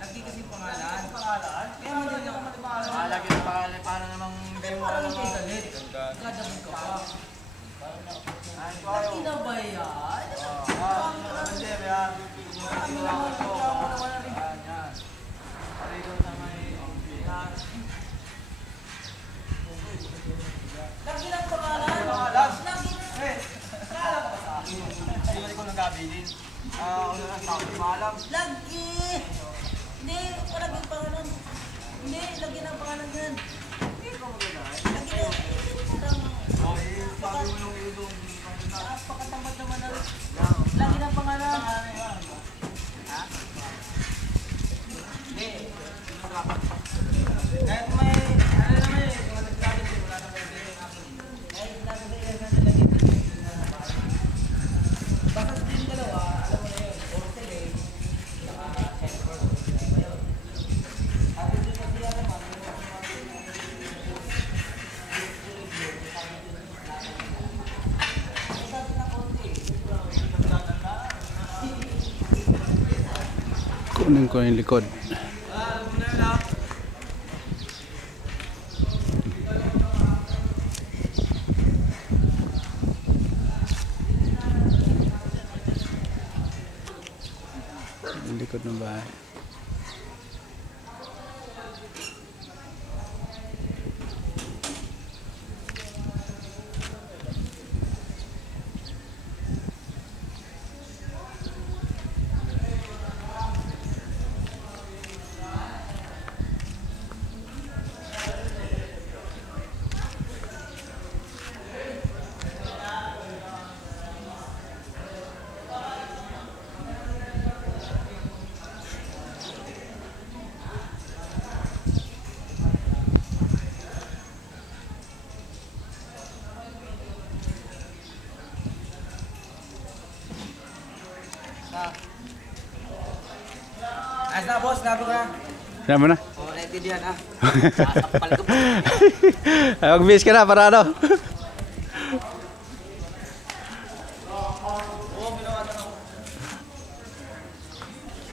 Lagi kasi pangalan. Kaya mo din ako matipangalan. Lagi ng pangalan. Paano namang hindi mo Parang hindi galit. Gadabog ka pa. Lagi na ba yan? Hindi, yan. Lagi ng pangalan. Lagi na. Kala ka ba sa akin? Hindi ko nagkabilin. Ano lang sa akin, maalam. Lagi! Hindi, lagi ng pangalan. Hindi, lagi ng pangalan yan. Hindi ko magandaan. Lagi na. Sabi mo yung ilong. Napakatamad naman na. Lagi ng pangalan. Ha? Hindi. Kahit may, ano naman eh, mga nagsabi din, wala na pwede yung ako. Ay, lagi na lagi. Basta din dalawa, alam mo na yun. Porcelain, saka headboard. At hindi kasi yan naman, kunin ko yung likod. Yung likod ng bahay. Ayos na boss, nabi ko na. Sama na. Oo, naintindihan ah. Mag-miss ka na para ano?